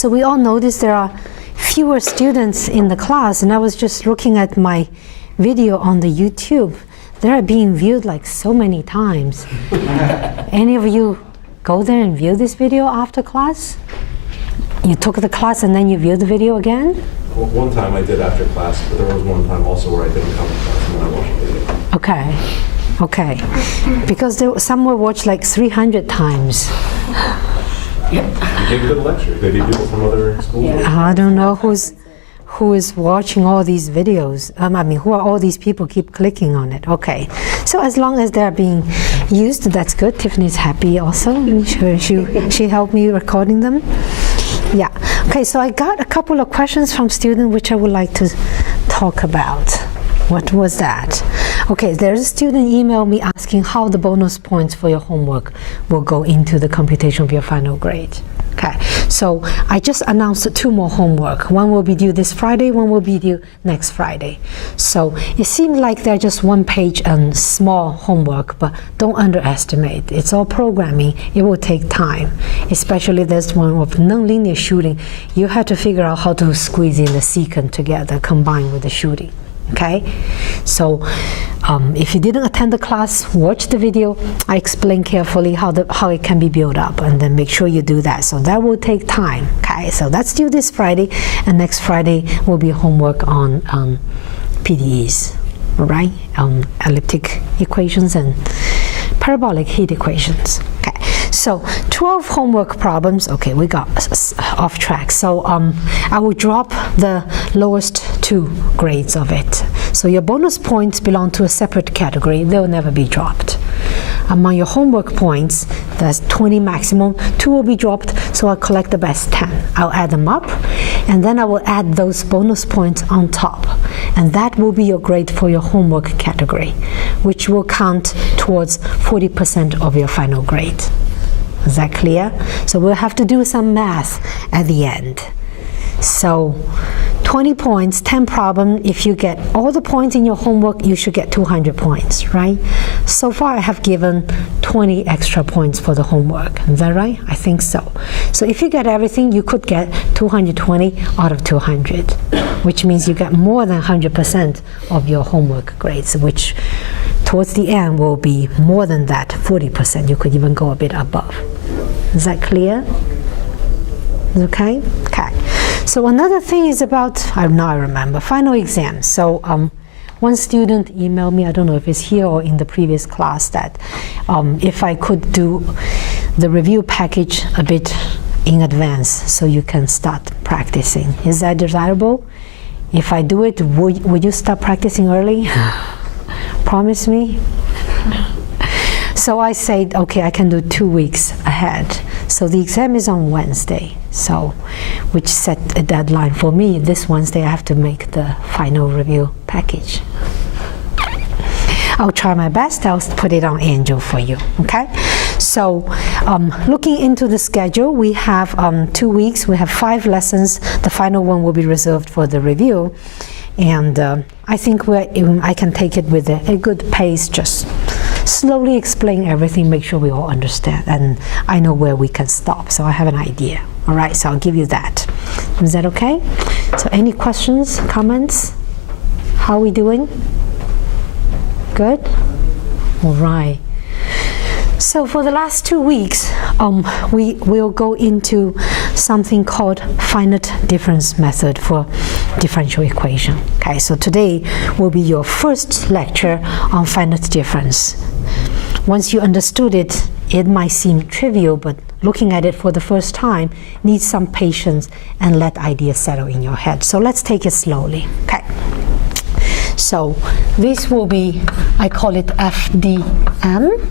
So we all notice there are fewer students in the class, and I was just looking at my video on the YouTube. They're being viewed like so many times. Any of you go there and view this video after class? You took the class and then you view the video again? Well, one time I did after class, but there was one time also where I didn't come to class and then I watched the video. Okay, okay. Because some were watched like 300 times. You gave a good lecture. Maybe people from other schools. Yeah. I don't know who is watching all these videos. I mean, who are all these people keep clicking on it? Okay, so as long as they're being used, that's good. Tiffany's happy also. She helped me recording them. Yeah. Okay, so I got a couple of questions from students which I would like to talk about. What was that? Okay, there's a student emailed me asking how the bonus points for your homework will go into the computation of your final grade. Okay, so I just announced 2 more homework. One will be due this Friday, one will be due next Friday. So it seems like they're just 1 page and small homework, but don't underestimate. It's all programming. It will take time, especially this one of nonlinear shooting. You have to figure out how to squeeze in the secant together, combined with the shooting. Okay, so if you didn't attend the class, watch the video. I explain carefully how it can be built up, and then make sure you do that. So that will take time. Okay, so that's due this Friday, and next Friday will be homework on PDEs, all right? Elliptic equations and parabolic heat equations. Okay, so 12 homework problems. Okay, we got off track. So I will drop the lowest 2 grades of it. So your bonus points belong to a separate category. They'll never be dropped. Among your homework points, there's 20 maximum. 2 will be dropped, so I'll collect the best 10. I'll add them up, and then I will add those bonus points on top. And that will be your grade for your homework category, which will count towards 40% of your final grade. Is that clear? So we'll have to do some math at the end. So 20 points, 10 problem. If you get all the points in your homework, you should get 200 points, right? So far I have given 20 extra points for the homework. Is that right? I think so. So if you get everything, you could get 220 out of 200, which means you get more than 100% of your homework grades, which towards the end will be more than that, 40%. You could even go a bit above. Is that clear? Okay? Okay. So another thing is about, now I remember, final exams. So one student emailed me, I don't know if it's here or in the previous class, that if I could do the review package a bit in advance so you can start practicing. Is that desirable? If I do it, would you start practicing early? Promise me? So I said, okay, I can do 2 weeks ahead. So the exam is on Wednesday, so which set a deadline for me. This Wednesday I have to make the final review package. I'll try my best. I'll put it on Angel for you, okay? So looking into the schedule, we have 2 weeks. We have 5 lessons. The final one will be reserved for the review. And I think I can take it with a good pace, just slowly explain everything, make sure we all understand, and I know where we can stop, so I have an idea. All right, so I'll give you that. Is that okay? So any questions, comments? How are we doing? Good? All right. So for the last 2 weeks, we will go into something called finite difference method for differential equation. Okay, so today will be your first lecture on finite difference. Once you understood it, it might seem trivial, but looking at it for the first time needs some patience and let ideas settle in your head. So let's take it slowly. Okay. So this will be, I call it FDM,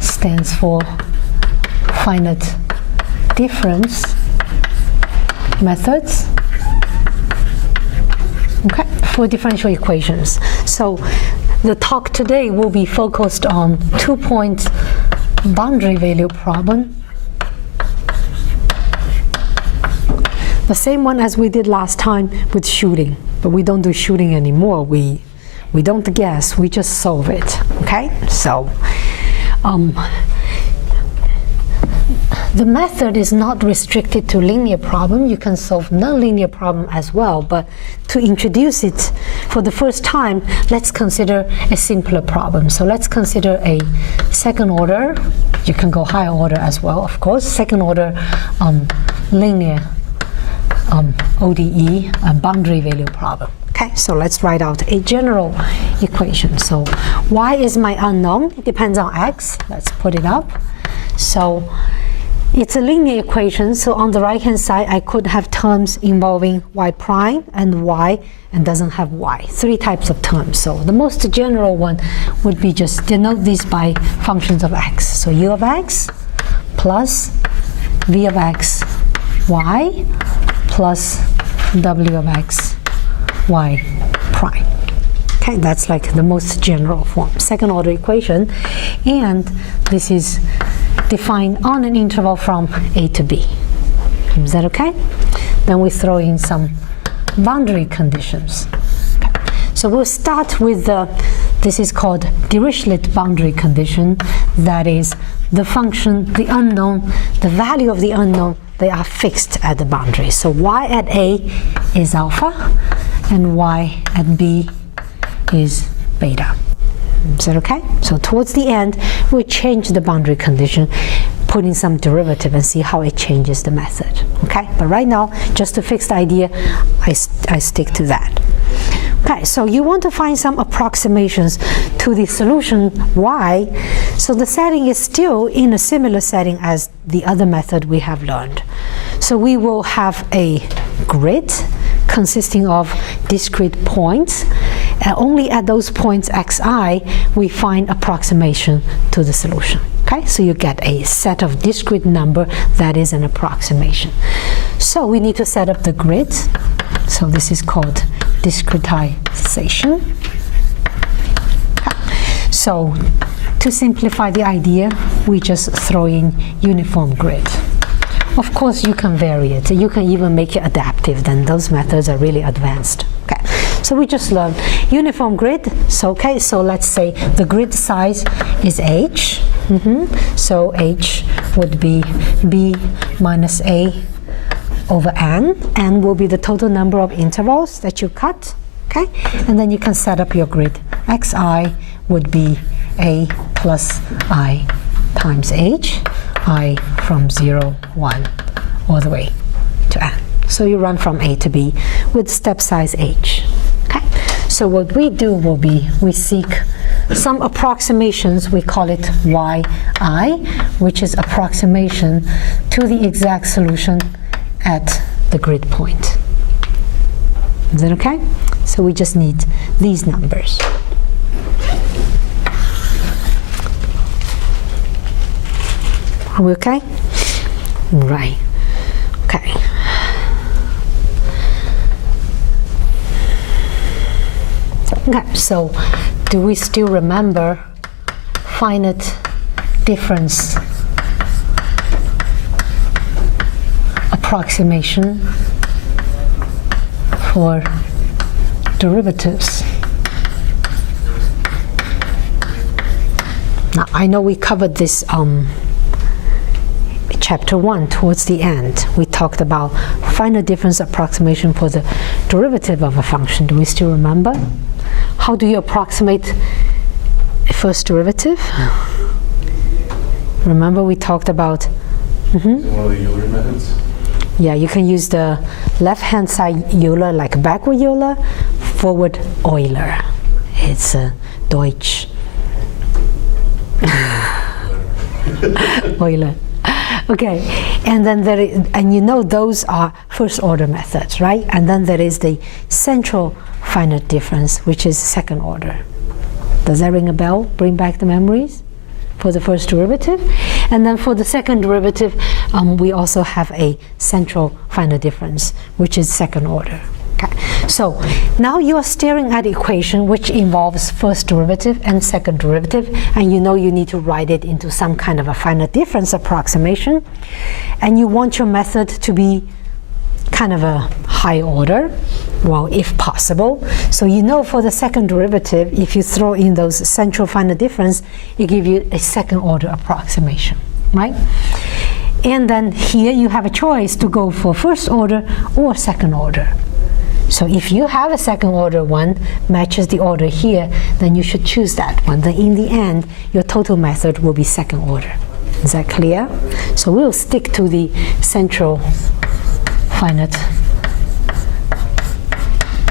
stands for finite difference methods, okay, for differential equations. So the talk today will be focused on 2-point boundary value problem. The same one as we did last time with shooting, but we don't do shooting anymore. We don't guess, we just solve it, okay? So the method is not restricted to linear problem. You can solve nonlinear problem as well, but to introduce it for the first time, let's consider a simpler problem. So let's consider a second order. You can go higher order as well, of course. Second order linear ODE boundary value problem. Okay, so let's write out a general equation. So y is my unknown. It depends on x. Let's put it up. So it's a linear equation. So on the right-hand side, I could have terms involving y prime and y and doesn't have y. 3 types of terms. So the most general one would be just denote these by functions of x. So u of x plus v of x y plus w of x y prime. Okay, that's like the most general form, second order equation, and this is defined on an interval from a to b. Is that okay? Then we throw in some boundary conditions. Okay. So we'll start with this is called Dirichlet boundary condition. That is the function, the unknown, the value of the unknown, they are fixed at the boundary. So y at a is alpha and y at b is beta. Is that okay? So towards the end, we change the boundary condition, put in some derivative and see how it changes the method. Okay, but right now, just to fix the idea, I stick to that. Okay, so you want to find some approximations to the solution y. So the setting is still in a similar setting as the other method we have learned. So we will have a grid consisting of discrete points. Only at those points xi, we find approximation to the solution. Okay, so you get a set of discrete number that is an approximation. So we need to set up the grid. So this is called discretization. So to simplify the idea, we just throw in uniform grid. Of course, you can vary it. You can even make it adaptive. Then those methods are really advanced. Okay, so we just learned uniform grid. So okay, so let's say the grid size is h. So h would be b minus a over n. N will be the total number of intervals that you cut. Okay, and then you can set up your grid. xi would be a plus I times h. I from 0, 1, all the way to n. So you run from a to b with step size h. Okay. So what we do will be we seek some approximations. We call it yi, which is approximation to the exact solution at the grid point. Is that okay? So we just need these numbers. Are we okay? Right. Okay. Okay, so do we still remember finite difference approximation for derivatives? Now, I know we covered this chapter 1 towards the end. We talked about finite difference approximation for the derivative of a function. Do we still remember? How do you approximate a first derivative? Remember we talked about One of the Euler methods? yeah, you can use the left-hand side Euler like backward Euler, forward Euler. It's Deutsch. Euler. Okay, and then there is, and you know those are first order methods, right? And then there is the central finite difference, which is second order. Does that ring a bell? Bring back the memories for the first derivative. And then for the second derivative, we also have a central finite difference, which is second order. Okay. So now you are staring at an equation which involves first derivative and second derivative, and you know you need to write it into some kind of a finite difference approximation, and you want your method to be kind of a high order, well, if possible. So you know for the second derivative, if you throw in those central finite difference, it gives you a second order approximation, right? And then here you have a choice to go for first order or second order. So if you have a second order one matches the order here, then you should choose that one. Then in the end, your total method will be second order. Is that clear? So we'll stick to the central finite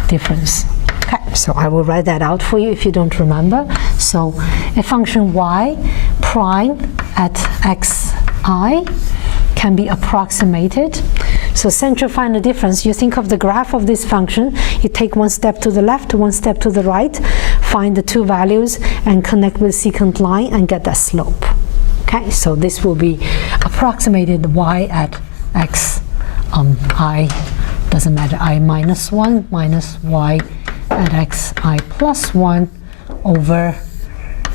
difference. Okay, so I will write that out for you if you don't remember. So a function y prime at xi can be approximated. So central finite difference, you think of the graph of this function, you take one step to the left, one step to the right, find the two values and connect with secant line and get that slope. Okay, so this will be approximated y at x I, doesn't matter, I minus 1 minus y at xi plus 1 over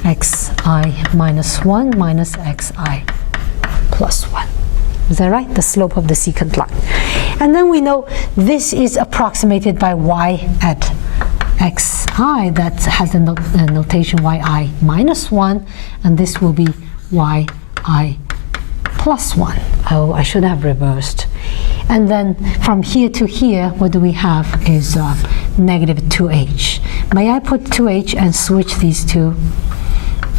xi minus 1 minus xi plus 1. Is that right? The slope of the secant line. And then we know this is approximated by y at xi, that has a notation yi minus 1, and this will be yi plus 1. Oh, I should have reversed. And then from here to here, what do we have is negative 2h. May I put 2h and switch these two?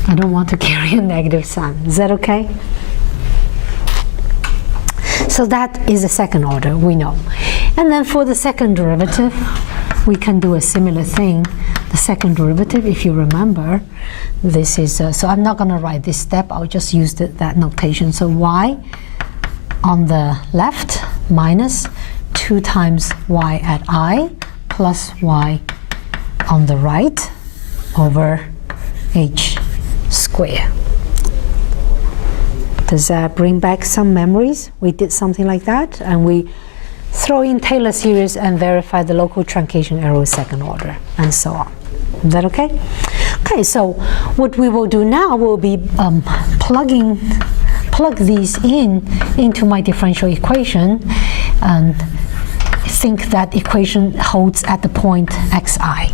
I don't want to carry a negative sign. Is that okay? So that is the second order, we know. And then for the second derivative, we can do a similar thing. The second derivative, if you remember, this is, so I'm not going to write this step, I'll just use that notation. So y on the left minus 2 times y at I plus y on the right over h squared. Does that bring back some memories? We did something like that, and we throw in Taylor series and verify the local truncation error with second order, and so on. Is that okay? Okay, so what we will do now will be plug these into my differential equation, and think that equation holds at the point xi.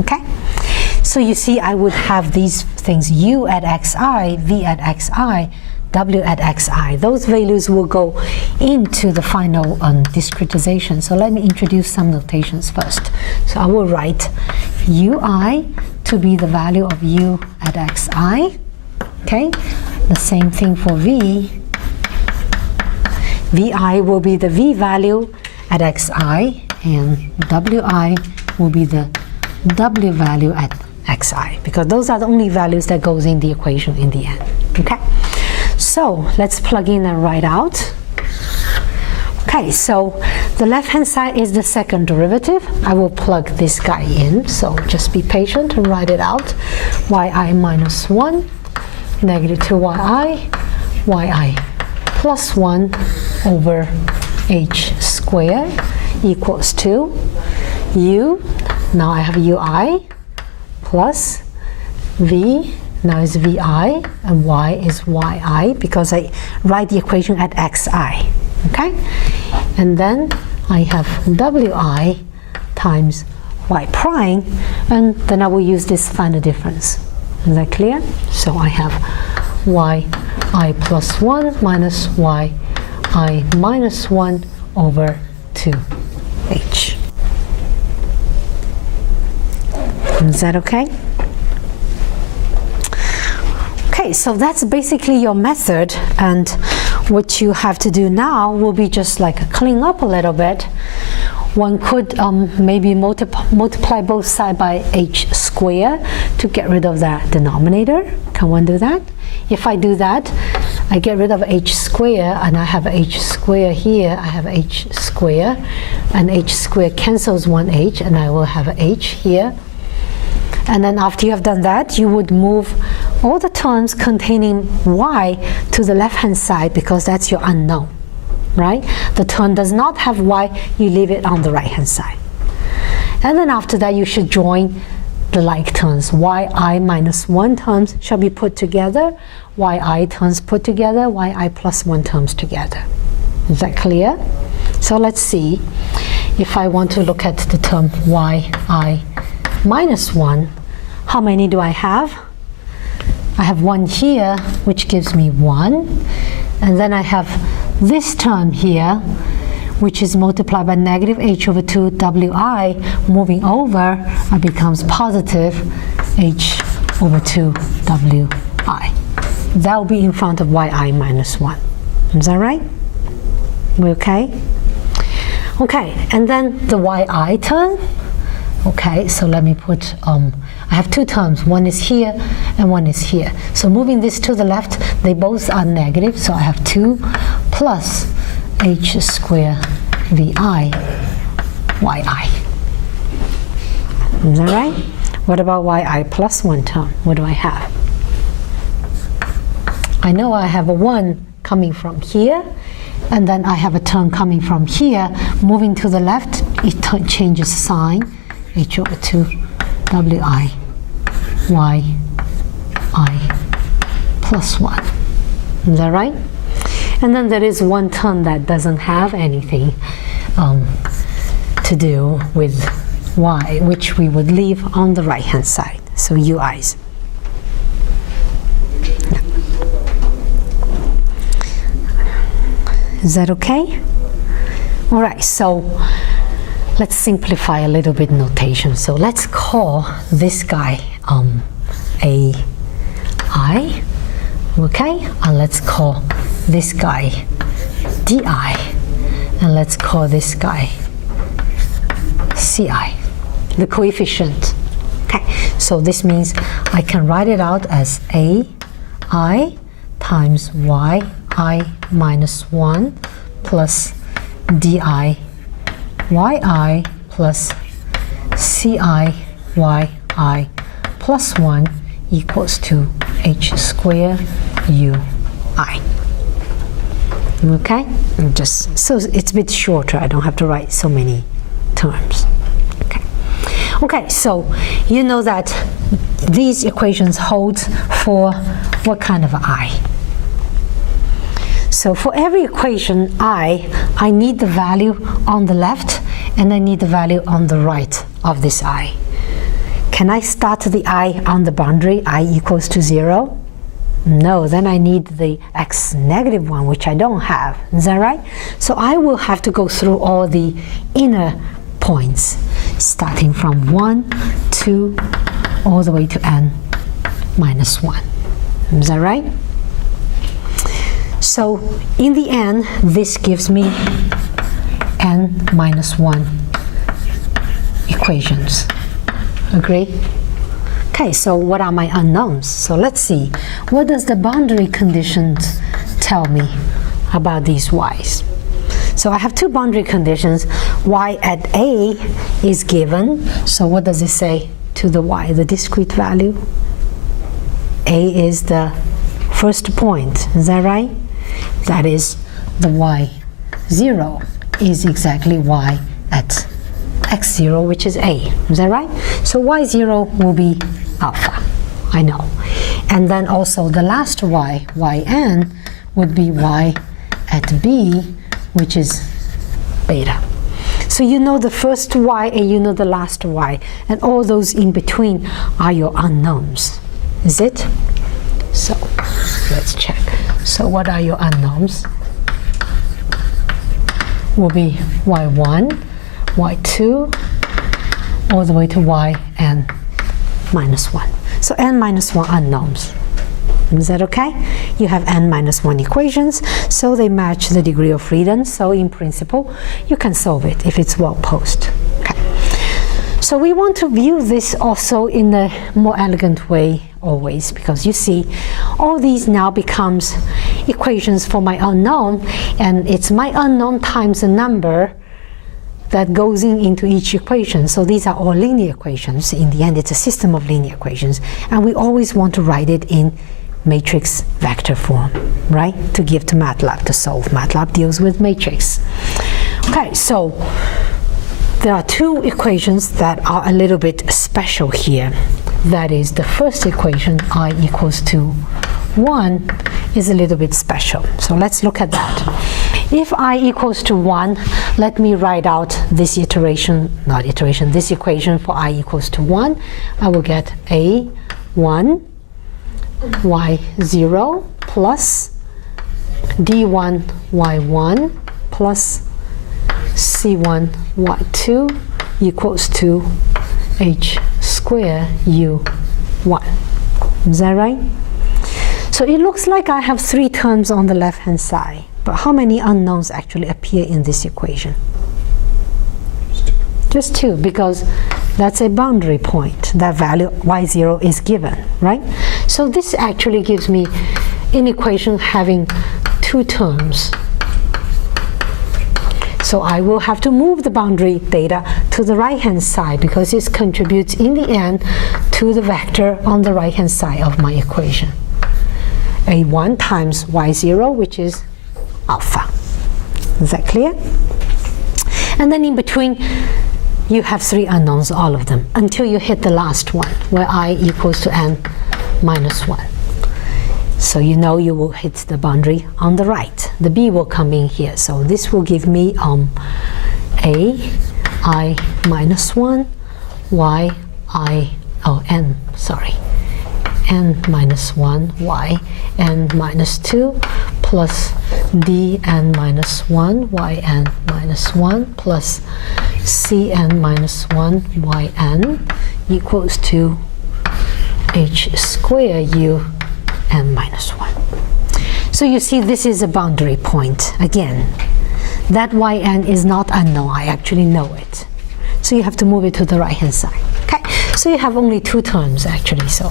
Okay? So you see, I would have these things, u at xi, v at xi, w at xi. Those values will go into the final discretization. So let me introduce some notations first. So I will write ui to be the value of u at xi. Okay, the same thing for v. vi will be the v value at xi, and wi will be the w value at xi, because those are the only values that goes in the equation in the end. Okay, so let's plug in and write out. Okay, so the left hand side is the second derivative. I will plug this guy in, so just be patient and write it out. yi minus 1 negative 2yi yi plus 1 over h squared equals to u, now I have ui, plus v, now is vi, and y is yi, because I write the equation at xi. Okay? And then I have wi times y prime, and then I will use this final difference. Is that clear? So I have yi plus 1 minus yi minus 1 over 2h. Is that okay? Okay, so that's basically your method, and what you have to do now will be just like clean up a little bit. One could maybe multiply both sides by h squared to get rid of that denominator. Can one do that? If I do that, I get rid of h squared, and I have h squared here, I have h squared, and h squared cancels one h, and I will have h here. And then after you have done that, you would move all the terms containing y to the left-hand side, because that's your unknown, right? The term does not have y, you leave it on the right-hand side. And then after that, you should join the like terms. yi minus 1 terms shall be put together, yi terms put together, yi plus 1 terms together. Is that clear? So let's see. If I want to look at the term yi minus 1, how many do I have? I have 1 here, which gives me 1. And then I have this term here, which is multiplied by negative h over 2 wi. Moving over, it becomes positive h over 2 wi. That will be in front of yi minus 1. Is that right? We okay? Okay, and then the yi term. Okay, so let me put, I have two terms. One is here and one is here. So moving this to the left, they both are negative. So I have 2 plus h squared vi yi. Is that right? What about yi plus 1 term? What do I have? I know I have a 1 coming from here, and then I have a term coming from here. Moving to the left, it changes sign. H over 2 wi yi plus 1. Is that right? And then there is one term that doesn't have anything to do with y, which we would leave on the right hand side. So ui's. Is that okay? All right, so let's simplify a little bit notation. So let's call this guy ai, okay? And let's call this guy di, and let's call this guy ci, the coefficient. Okay, so this means I can write it out as ai times yi minus 1 plus di yi plus ci yi plus 1 equals to h squared ui. Okay, and just so it's a bit shorter. I don't have to write so many terms. Okay, okay. So you know that these equations hold for what kind of I? So for every equation I need the value on the left and I need the value on the right of this I. Can I start the I on the boundary, I equals to 0? No, then I need the x negative 1, which I don't have. Is that right? So I will have to go through all the inner points, starting from 1, 2, all the way to n minus 1. Is that right? So in the end, this gives me n minus 1 equations. Agree? Okay, so what are my unknowns? So let's see. What does the boundary conditions tell me about these y's? So I have two boundary conditions. Y at A is given. So what does it say to the y, the discrete value? A is the first point. Is that right? That is the y0 is exactly y at x0, which is A. Is that right? So y0 will be alpha. I know. And then also the last y, yn, would be y at B, which is beta. So you know the first y and you know the last y, and all those in between are your unknowns. Is it? So let's check. So what are your unknowns? Will be y1, y2, all the way to yn minus 1. So n minus 1 unknowns. Is that okay? You have n minus 1 equations, so they match the degree of freedom. So in principle, you can solve it if it's well posed. Okay. So we want to view this also in a more elegant way always, because you see, all these now becomes equations for my unknown, and it's my unknown times a number that goes into each equation. So these are all linear equations. In the end, it's a system of linear equations, and we always want to write it in matrix vector form, right? To give to MATLAB to solve. MATLAB deals with matrix. Okay, so there are two equations that are a little bit special here. That is, the first equation, I equals to 1, is a little bit special. So let's look at that. If I equals to 1, let me write out this iteration, not iteration, this equation for I equals to 1. I will get A1 y0 plus d1 y1 plus c1 y2 equals to h square u1. Is that right? So it looks like I have 3 terms on the left-hand side, but how many unknowns actually appear in this equation? Just 2, because that's a boundary point. That value y0 is given, right? So this actually gives me an equation having 2 terms. So I will have to move the boundary data to the right-hand side because it contributes in the end to the vector on the right-hand side of my equation. A1 times y0, which is alpha. Is that clear? And then in between, you have 3 unknowns, all of them, until you hit the last one, where I equals to n minus 1. So you know you will hit the boundary on the right. The b will come in here. So this will give me a I minus 1, y I, oh, n, sorry, n minus 1, y n minus 2, plus d n minus 1, y n minus 1, plus c n minus 1, y n equals to h square u n minus 1. So you see this is a boundary point. Again, that yn is not unknown. I actually know it. So you have to move it to the right-hand side. Okay, so you have only 2 terms actually. So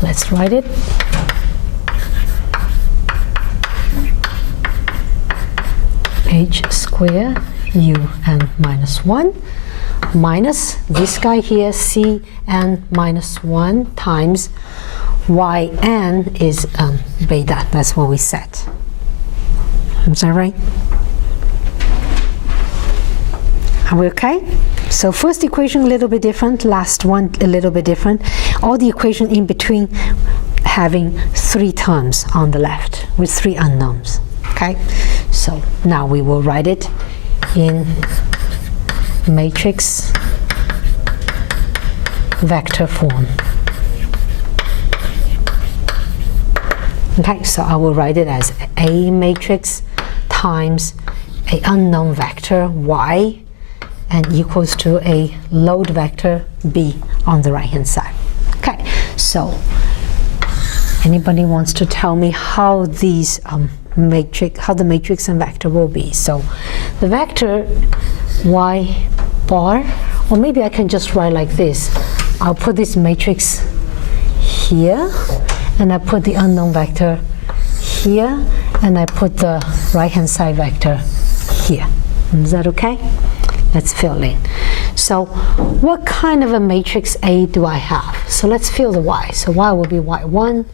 let's write it. H square u n minus 1 minus this guy here, c n minus 1 times yn is beta. That's what we set. Is that right? Are we okay? So first equation a little bit different, last one a little bit different. All the equation in between having 3 terms on the left with 3 unknowns. Okay? So now we will write it in matrix vector form. Okay, so I will write it as A matrix times a unknown vector y and equals to a load vector b on the right hand side. Okay, so anybody wants to tell me how these how the matrix and vector will be? So the vector y bar, or maybe I can just write like this. I'll put this matrix here, and I put the unknown vector here, and I put the right-hand side vector here. Is that okay? Let's fill in. So what kind of a matrix A do I have? So let's fill the y. So y will be y1,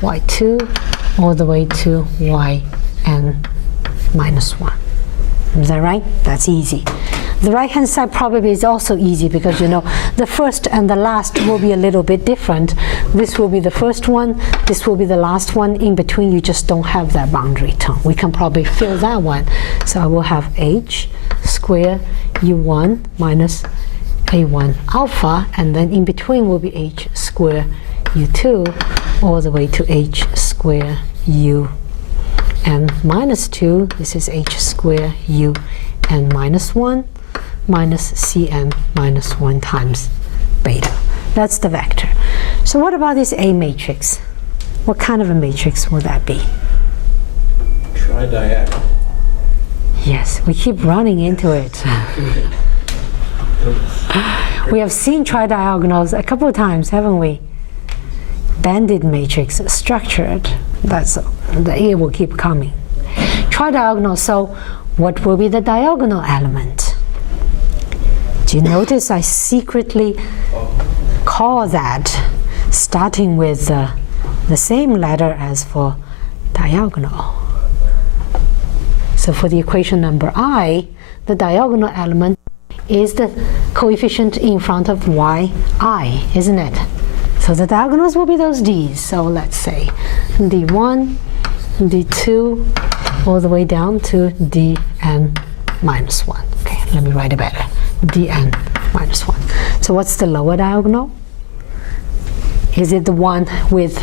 y2, all the way to yn minus 1. Is that right? That's easy. The right-hand side probably is also easy because you know the first and the last will be a little bit different. This will be the first one, this will be the last one. In between you just don't have that boundary term. We can probably fill that one. So I will have h square u1 minus a1 alpha, and then in between will be h square u2 all the way to h square u n minus 2. This is h square u n minus 1 minus cn minus 1 times beta. That's the vector. So what about this A matrix? What kind of a matrix will that be? Tridiagonal. Yes, we keep running into it. We have seen tridiagonals a couple of times, haven't we? Banded matrix, structured. That's the A will keep coming. Tridiagonal, so what will be the diagonal element? Do you notice I secretly call that starting with the same letter as for diagonal? So for the equation number I, the diagonal element is the coefficient in front of yi, isn't it? So the diagonals will be those d's. So let's say d1, d2, all the way down to dn minus 1. Okay, let me write it better. dn minus 1. So what's the lower diagonal? Is it the one with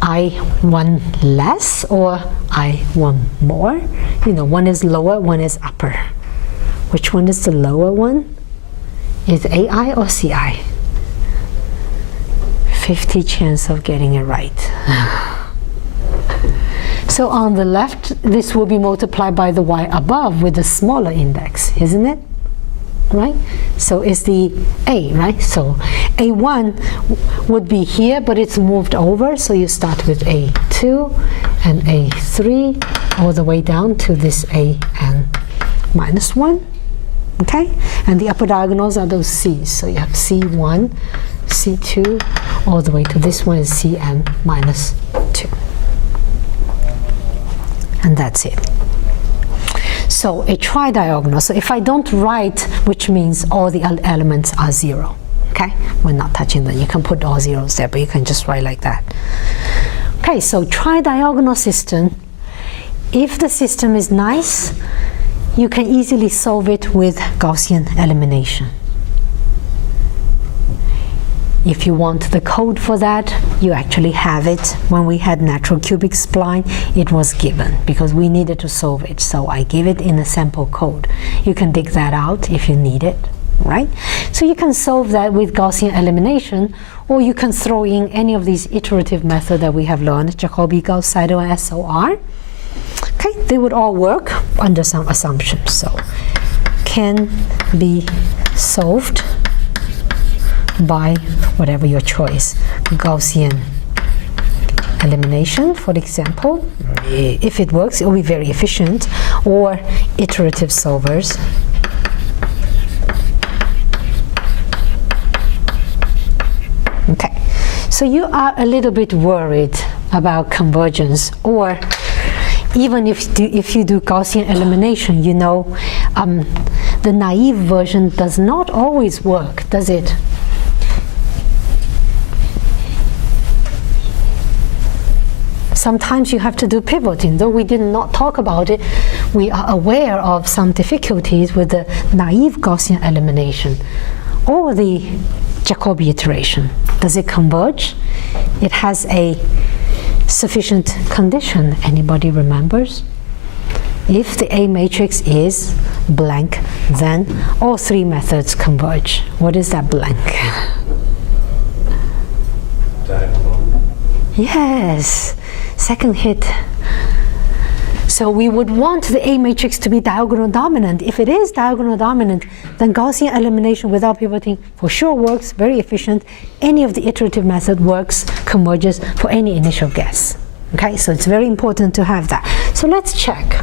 I1 less or I1 more? You know, one is lower, one is upper. Which one is the lower one? Is AI or CI? 50 chance of getting it right. So on the left, this will be multiplied by the y above with the smaller index, isn't it? Right? So it's the A, right? So A1 would be here, but it's moved over. So you start with A2 and A3 all the way down to this AN minus 1. Okay? And the upper diagonals are those C's. So you have C1, C2, all the way to this one is Cn minus 2. And that's it. So a tridiagonal. So if I don't write, which means all the elements are 0. Okay? We're not touching them. You can put all zeros there, but you can just write like that. Okay, so tridiagonal system. If the system is nice, you can easily solve it with Gaussian elimination. If you want the code for that, you actually have it. When we had natural cubic spline, it was given because we needed to solve it. So I give it in a sample code. You can dig that out if you need it, right? So you can solve that with Gaussian elimination, or you can throw in any of these iterative methods that we have learned, Jacobi, Gauss, Seidel, and SOR. Okay, they would all work under some assumptions. So can be solved by whatever your choice. Gaussian elimination, for example, if it works, it will be very efficient, or iterative solvers. Okay, so you are a little bit worried about convergence, or even if you do Gaussian elimination, you know, the naive version does not always work, does it? Sometimes you have to do pivoting. Though we did not talk about it, we are aware of some difficulties with the naive Gaussian elimination or the Jacobi iteration. Does it converge? It has a sufficient condition. Anybody remembers? If the A matrix is blank, then all three methods converge. What is that blank? Diagonal. Yes. Second hit. So we would want the A matrix to be diagonal dominant. If it is diagonal dominant, then Gaussian elimination without pivoting for sure works, very efficient. Any of the iterative method works, converges for any initial guess. Okay, so it's very important to have that. So let's check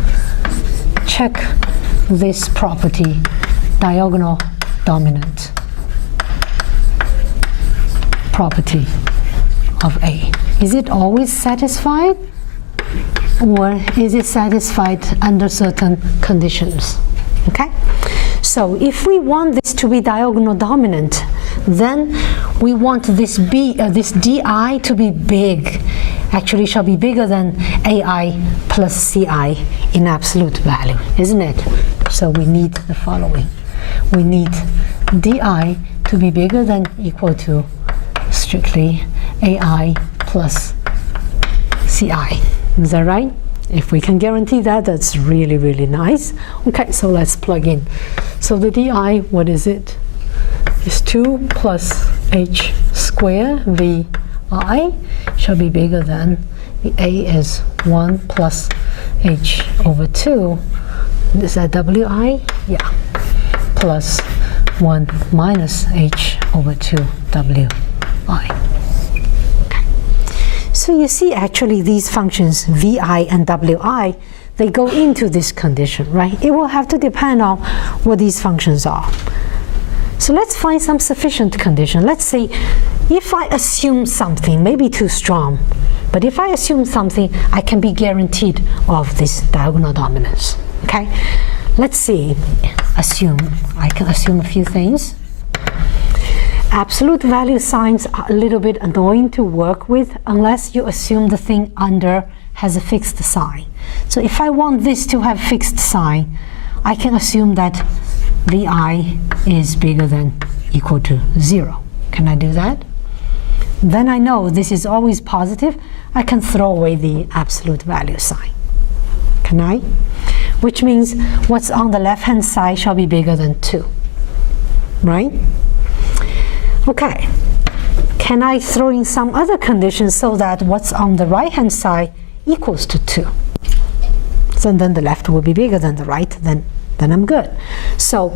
this property, diagonal dominant property of A. Is it always satisfied, or is it satisfied under certain conditions? Okay, so if we want this to be diagonal dominant, then we want this this DI to be big. Actually, shall be bigger than AI plus CI in absolute value, isn't it? So we need the following. We need DI to be bigger than equal to strictly AI plus CI. Is that right? If we can guarantee that, that's really, really nice. Okay, so let's plug in. So the DI, what is it? Is 2 plus h squared VI shall be bigger than the A is 1 plus h over 2. Is that WI? Yeah. Plus 1 minus h over 2 WI. So you see, actually, these functions, Vi and Wi, they go into this condition, right? It will have to depend on what these functions are. So let's find some sufficient condition. Let's say, if I assume something, maybe too strong, but if I assume something, I can be guaranteed of this diagonal dominance, okay? Let's see, I can assume a few things. Absolute value signs are a little bit annoying to work with unless you assume the thing under has a fixed sign. So if I want this to have fixed sign, I can assume that Vi is bigger than equal to 0. Can I do that? Then I know this is always positive. I can throw away the absolute value sign. Can I? Which means what's on the left-hand side shall be bigger than 2, right? Okay. Can I throw in some other conditions so that what's on the right-hand side equals to 2? So then the left will be bigger than the right, then I'm good. So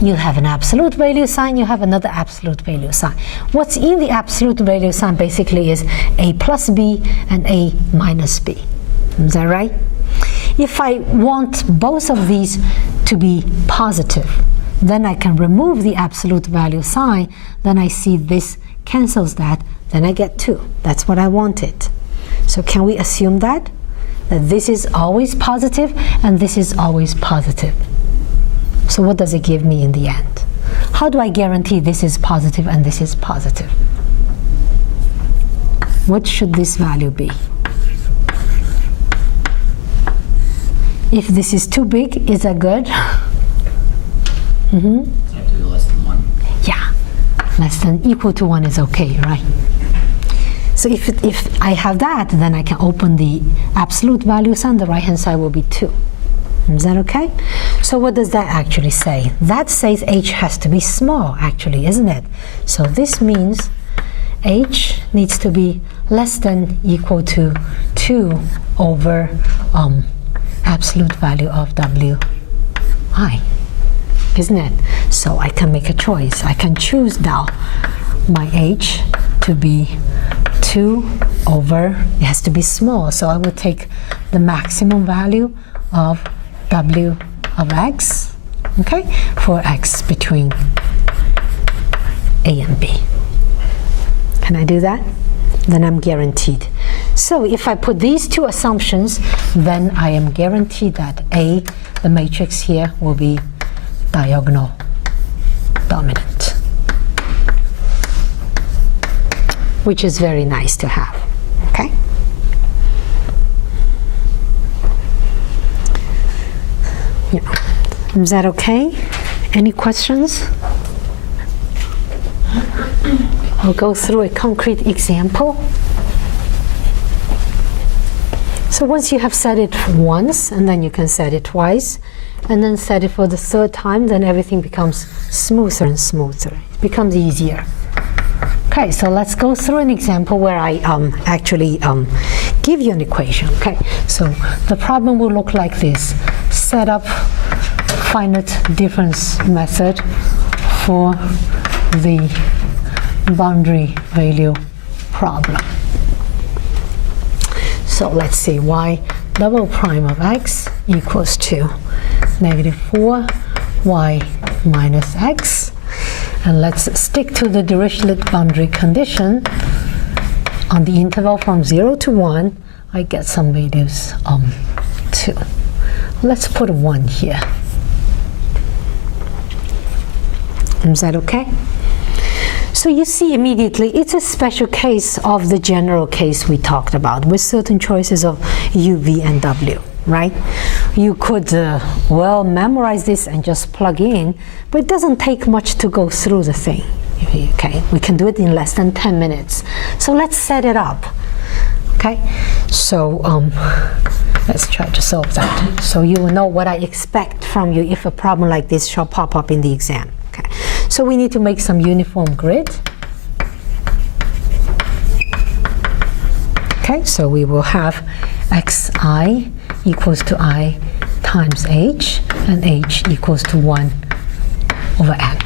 you have an absolute value sign, you have another absolute value sign. What's in the absolute value sign basically is a plus b and a minus b. Is that right? If I want both of these to be positive, then I can remove the absolute value sign, then I see this cancels that, then I get 2. That's what I wanted. So can we assume that this is always positive and this is always positive? So what does it give me in the end? How do I guarantee this is positive and this is positive? What should this value be? If this is too big, is that good? You have to do less than 1. Yeah, less than equal to 1 is okay, right? So if I have that, then I can open the absolute value sign, the right-hand side will be 2. Is that okay? So what does that actually say? That says h has to be small, actually, isn't it? So this means h needs to be less than equal to 2 over absolute value of wi, isn't it? So I can make a choice. I can choose now my h to be 2 over, it has to be small, so I will take the maximum value of w of x, okay, for x between a and b. Can I do that? Then I'm guaranteed. So if I put these two assumptions, then I am guaranteed that A, the matrix here, will be diagonal dominant, which is very nice to have, okay? Yeah. Is that okay? Any questions? I'll go through a concrete example. So once you have said it once, and then you can set it twice, and then set it for the third time, then everything becomes smoother and smoother. It becomes easier. Okay, so let's go through an example where I actually give you an equation. Okay, so the problem will look like this. Set up finite difference method for the boundary value problem. So let's see, y double prime of x equals to -4 y minus x. And let's stick to the Dirichlet boundary condition. On the interval from 0 to 1, I get some values 2. Let's put 1 here. Is that okay? So you see immediately, it's a special case of the general case we talked about with certain choices of u, v, and w, right? You could, well, memorize this and just plug in, but it doesn't take much to go through the thing, okay? We can do it in less than 10 minutes. So let's set it up, okay? So let's try to solve that. So you will know what I expect from you if a problem like this shall pop up in the exam. Okay. So we need to make some uniform grid. Okay, so we will have xi equals to I times h, and h equals to 1 over n.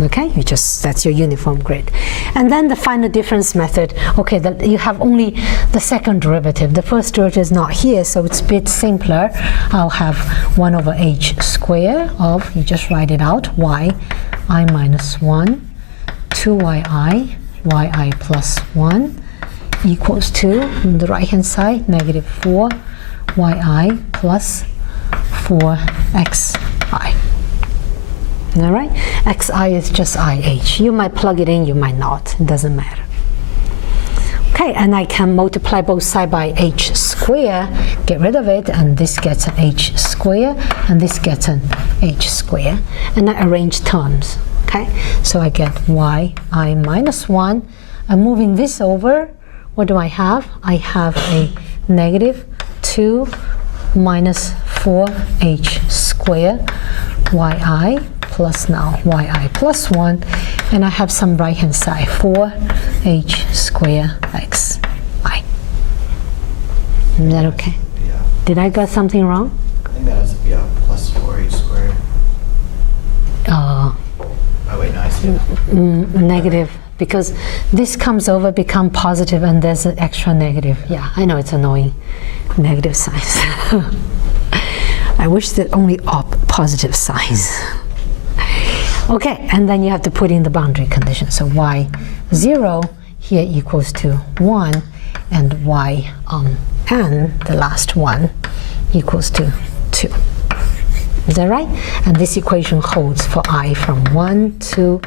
Okay, that's your uniform grid. And then the finite difference method, okay, you have only the second derivative. The first derivative is not here, so it's a bit simpler. I'll have 1 over h squared of, you just write it out, y I minus 1, 2yi, yi plus 1 equals to, on the right hand side, -4 yi plus 4xi. All right, xi is just ih. You might plug it in, you might not. It doesn't matter. Okay, and I can multiply both sides by h squared, get rid of it, and this gets an h squared, and this gets an h squared, and I arrange terms. Okay, so I get yi minus 1. I'm moving this over. what do I have? I have a negative 2 minus 4h squared yi plus now yi plus 1, and I have some right hand side 4h squared xi. Is that okay? Yeah. Did I get something wrong? I think that has to be plus 4h squared. Oh wait, no, I see it. Negative, because this comes over, become positive, and there's an extra negative. Yeah, I know it's annoying. Negative signs. I wish that only positive signs. Okay, and then you have to put in the boundary condition. So y0 here equals to 1, and yn, the last one, equals to 2. Is that right? And this equation holds for I from 1, 2,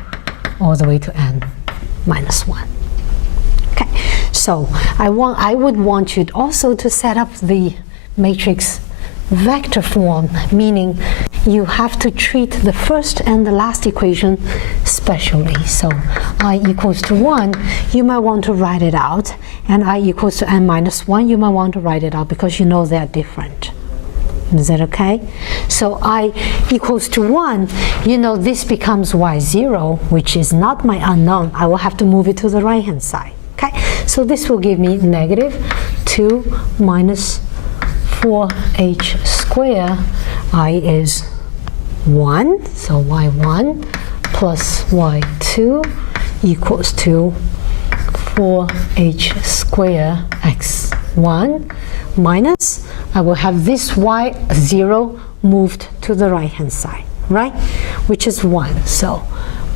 all the way to n minus 1. Okay, so I would want you also to set up the matrix vector form, meaning you have to treat the first and the last equation specially. So I equals to 1, you might want to write it out, and I equals to n minus 1, you might want to write it out because you know they're different. Is that okay? So I equals to 1, you know this becomes y0, which is not my unknown. I will have to move it to the right hand side. Okay, so this will give me negative 2 minus 4h squared. I is 1, so y1 plus y2 equals to 4h squared x1 minus, I will have this y0 moved to the right hand side, right? Which is 1, so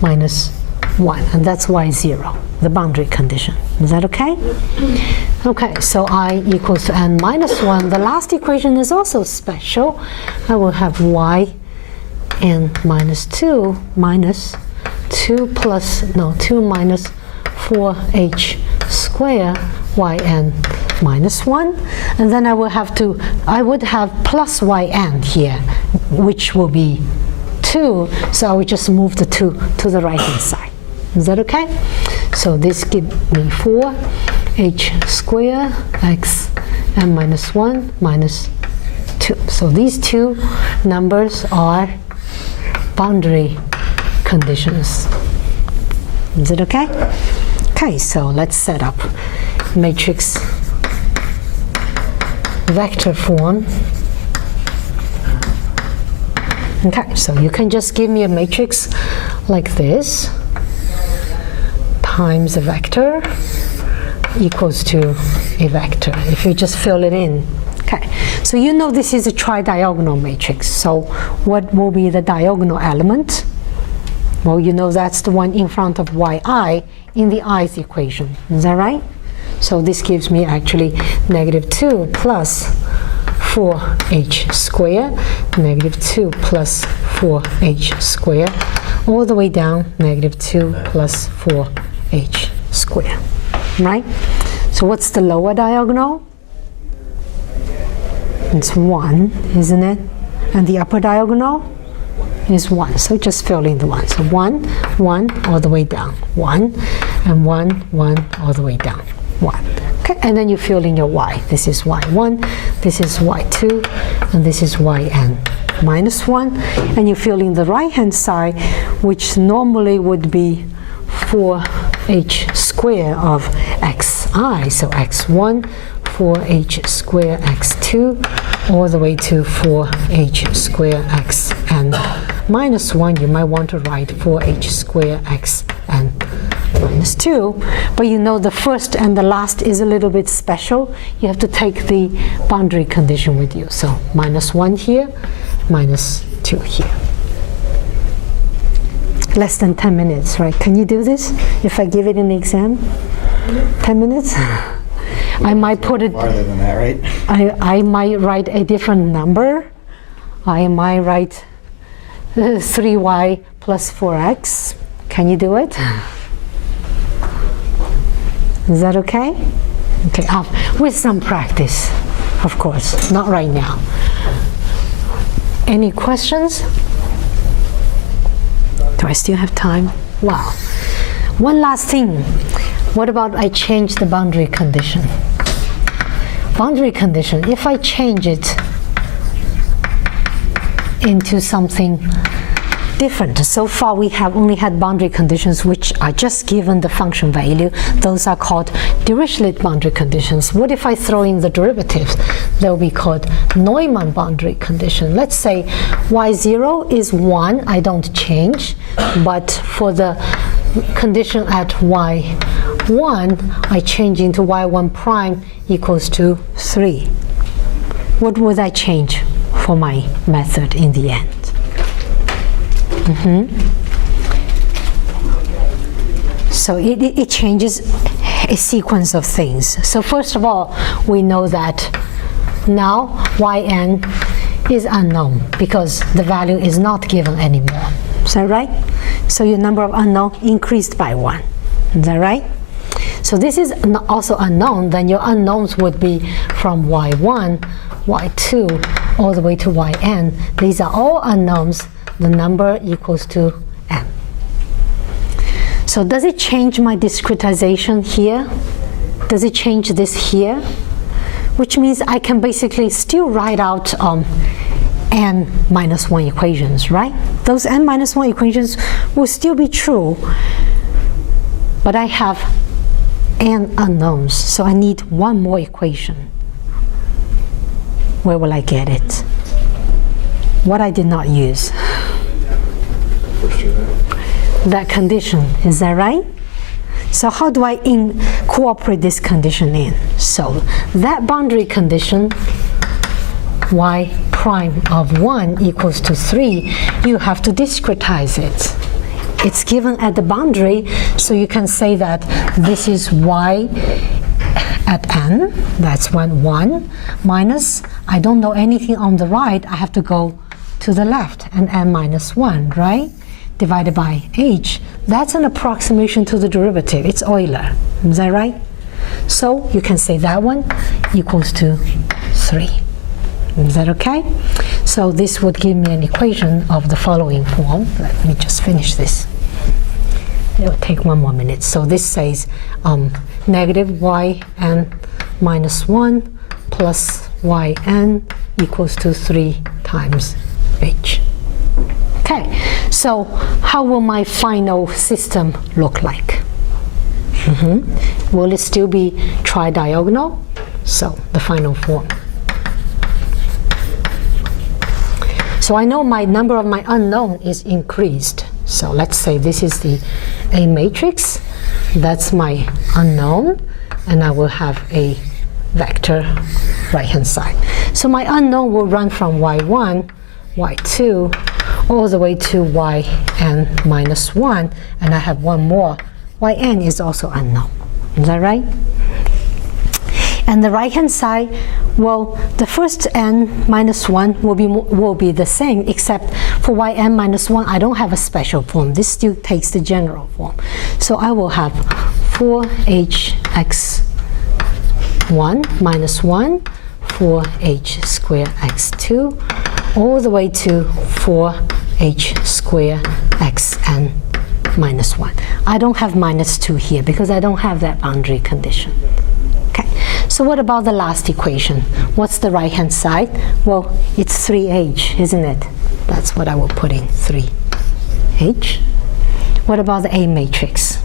minus 1, and that's y0, the boundary condition. Is that okay? Okay, so I equals to n minus 1. The last equation is also special. I will have y n minus 2 minus 2 minus 4h squared yn minus 1, and then I would have plus yn here, which will be 2, so I would just move the 2 to the right hand side. Is that okay? So this gives me 4h squared x n minus 1 minus 2. So these two numbers are boundary conditions. Is it okay? Okay, so let's set up matrix vector form. Okay, so you can just give me a matrix like this times a vector equals to a vector, if you just fill it in. Okay, so you know this is a tridiagonal matrix, so what will be the diagonal element? Well, you know that's the one in front of yi in the i's equation. Is that right? So this gives me actually negative 2 plus 4h squared, negative 2 plus 4h squared, all the way down, negative 2 plus 4h squared, right? So what's the lower diagonal? It's 1, isn't it? And the upper diagonal is 1, so just fill in the 1. So 1, 1, all the way down, 1, and 1, 1, all the way down, 1. Okay, and then you fill in your y. This is y1, this is y2, and this is yn minus 1. And you fill in the right-hand side, which normally would be 4h squared of xi, so x1, 4h squared x2, all the way to 4h squared xn minus 1. You might want to write 4h squared xn minus 2, but you know the first and the last is a little bit special. You have to take the boundary condition with you. So minus 1 here, minus 2 here. Less than 10 minutes, right? Can you do this if I give it in the exam? 10 minutes? I might put it farther than that, right? I might write a different number. I might write 3y plus 4x. Can you do it? Is that okay? Okay, with some practice, of course, not right now. Any questions? Do I still have time? Wow. One last thing. What about I change the boundary condition? Boundary condition, if I change it into something different. So far we have only had boundary conditions which are just given the function value. Those are called Dirichlet boundary conditions. What if I throw in the derivatives? They'll be called Neumann boundary condition. Let's say y0 is 1, I don't change, but for the condition at y1, I change into y1 prime equals to 3. What would I change for my method in the end? So it changes a sequence of things. So first of all, we know that now yn is unknown because the value is not given anymore. Is that right? So your number of unknown increased by 1. Is that right? So this is also unknown, then your unknowns would be from y1, y2, all the way to yn. These are all unknowns. The number equals to n. So does it change my discretization here? Does it change this here? Which means I can basically still write out n minus 1 equations, right? Those n minus 1 equations will still be true, but I have n unknowns, so I need one more equation. Where will I get it? What I did not use. That condition, is that right? So how do I incorporate this condition in? So that boundary condition, y prime of 1 equals to 3, you have to discretize it. It's given at the boundary, so you can say that this is y at n, that's 1, minus, I don't know anything on the right, I have to go to the left, and n minus 1, right? Divided by h. That's an approximation to the derivative. It's Euler. Is that right? So you can say that one equals to 3. Is that okay? So this would give me an equation of the following form. Let me just finish this. It will take 1 more minute. So this says negative yn minus 1 plus yn equals to 3 times h. Okay, so how will my final system look like? Will it still be tridiagonal? So the final form. So I know my number of my unknown is increased. So let's say this is the A matrix. That's my unknown, and I will have a vector right-hand side. So my unknown will run from y1, y2, all the way to yn minus 1, and I have one more. Yn is also unknown. Is that right? And the right-hand side, well, the first n minus 1 will be the same, except for yn minus 1, I don't have a special form. This still takes the general form. So I will have 4hx1 minus 1, 4h squared x2, all the way to 4h squared xn minus 1. I don't have minus 2 here because I don't have that boundary condition. Okay, so what about the last equation? What's the right-hand side? Well, it's 3h, isn't it? That's what I will put in, 3h. What about the A matrix?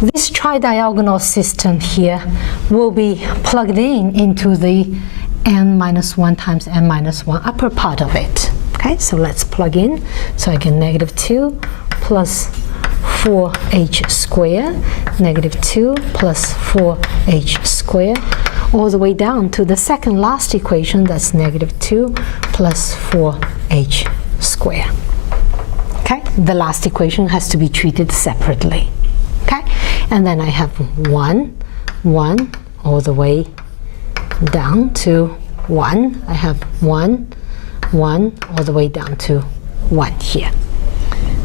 This tridiagonal system here will be plugged into the n minus 1 times n minus 1 upper part of it. Okay, so let's plug in. So I get negative 2 plus 4h squared, negative 2 plus 4h squared, all the way down to the second last equation, that's negative 2 plus 4h squared. Okay, the last equation has to be treated separately. Okay, and then I have 1, 1, all the way down to 1. I have 1, 1, all the way down to 1 here.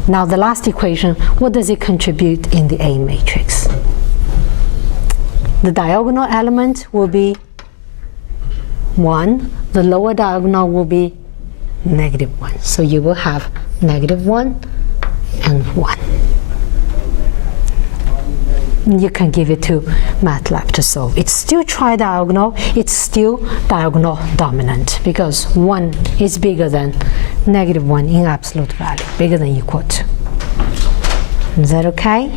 Now the last equation, what does it contribute in the A matrix? The diagonal element will be 1. The lower diagonal will be negative 1. So you will have negative 1 and 1. you can give it to MATLAB to solve. It's still tridiagonal, it's still diagonal dominant because 1 is bigger than -1 in absolute value, bigger than equal to. Is that okay?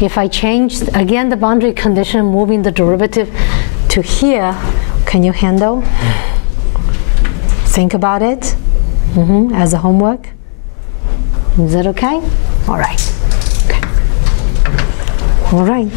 If I change, again, the boundary condition, moving the derivative to here, can you handle? Think about it as a homework. Is that okay? All right. Okay. All right.